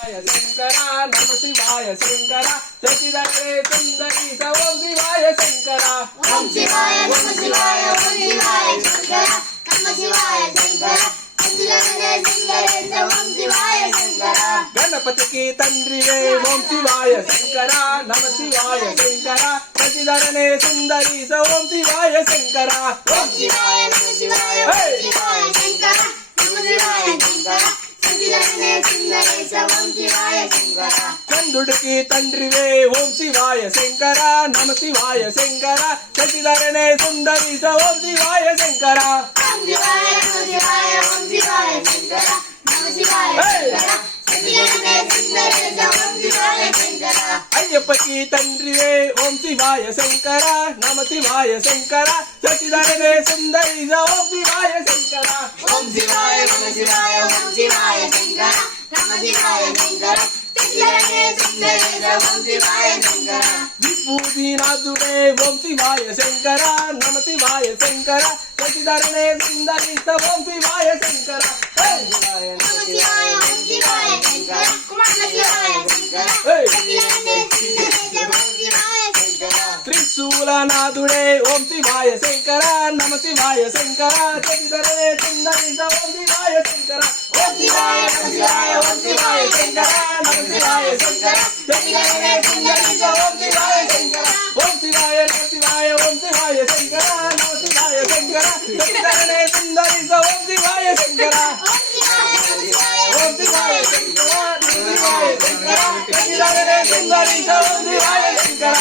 శంకర నమ శివాయ శంకర సచిదరే సుందరి ఓం శివాయ శంకర ఓం శివాయ నమ శివాయ ఓం శివాయ శంకర నమ శివాయ శంకర సచిదరే సుందరి ఓం శివాయ శంకర గణపతికి తండ్రివే ఓం శివాయ శంకర నమ శివాయ శంకర సచిదరనే సుందరి ఓం శివాయ శంకర ఓం శివాయ నమ శివాయ ఓం శివాయ శంకర నమ శివాయ శంకర సచిదరే సుందరి ఓం శివాయ శంకర చంద్రుడికి తండ్రివే ఓం శివాయ శంకర నమ శివాయ శంకర సచిదరనే సుందరి ఓం శివాయ శంకర ఓం శివాయ నమ శివాయ ఓం శివాయ శంకర నమ శివాయ శంకర సచిదరే సుందరి ఓం శివాయ శంకర అయ్యప్పకి తండ్రివే ఓం శివాయ శంకర నమ శివాయ శంకర సచిదరనే సుందరి ఓం శివాయ శంకర ఓం శివాయ నమ శివాయ ఓం శివాయ శంకర నమ శివాయ శంకర సచిదరే సుందరి ఓం శివాయ శంకర విభూతినాథుడే ఓం శివాయ శంకర నమ శివాయ శంకర సచిదరనే సుందరి ఓం శివాయ శంకర నమ శివాయ ఓం శివాయ శంకర నమ శివాయ శంకర సచిదరే సుందరి ఓం శివాయ శంకర త్రిశూలనాథుడే ఓం శివాయ శంకర నమ శివాయ శంకర సచిదరనే సుందరి ఓం శివాయ శంకర ఓం శివాయ నమ శివాయ ఓం శివాయ శంకర నమ శివాయ శంకర సచిదరే సుందరి ఓం శివాయ శంకర ఓం శివాయ నమ శివాయ ఓం శివాయ శంకర నమ శివాయ శంకర సచిదరనే సుందరి ఓం శివాయ శంకర ఓం శివాయ నమ శివాయ ఓం శివాయ శంకర నమ శివాయ శంకర సచిదరనే సుందరి ఓం శివాయ శంకర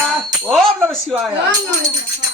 ఓం నమ శివాయ